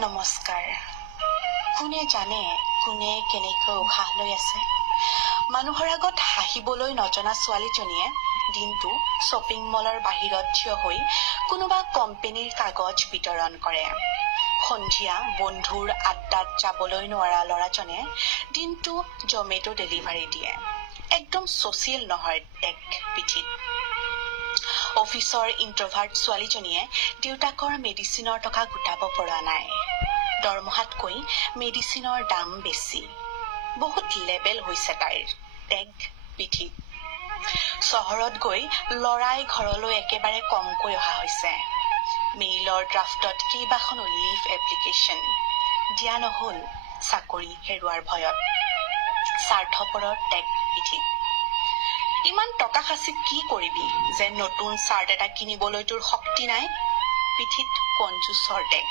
নমস্কাৰ। কোনে জানে কোনে কেনেকৈ উশাহ লৈ আছে? মানুহৰ আগত হাঁহিবলৈ নজনা ছোৱালীজনীয়ে দিনটো শ্বপিং মলৰ বাহিৰত থিয় হৈ কোনোবা কোম্পানীৰ কাগজ বিতৰণ কৰে। সন্ধিয়া বন্ধুৰ আড্ডাত যাবলৈ নোৱাৰা ল'ৰাজনে দিনটো জমেটো ডেলিভাৰী দিয়ে। একদম ছচিয়েল নহয় টেক পিঠিত। অফিচৰ ইন্ট্ৰভাৰ্ট ছোৱালীজনীয়ে দেউতাকৰ মেডিচিনৰ টকা গোটাব পৰা নাই। দৰমহাতকৈ মেডিচিনৰ দাম বেছি। বহুত লেবেল হৈছে তাইৰ টেগ পিঠিত। চহৰত গৈ লৰাই ঘৰলৈ একেবাৰে কমকৈ অহা হৈছে। মেইলৰ ড্ৰাফটত কেইবাখনো লিভ এপ্লিকেশ্যন দিয়া নহল চাকৰি হেৰুৱাৰ ভয়ত। স্বাৰ্থপৰৰ টেগ পিঠিত। ইমান টকা সাঁচি কি কৰিবি যে নতুন চাৰ্ট এটা কিনিবলৈ তোৰ শক্তি নাই? পিঠিত কঞ্জুচৰ টেগ।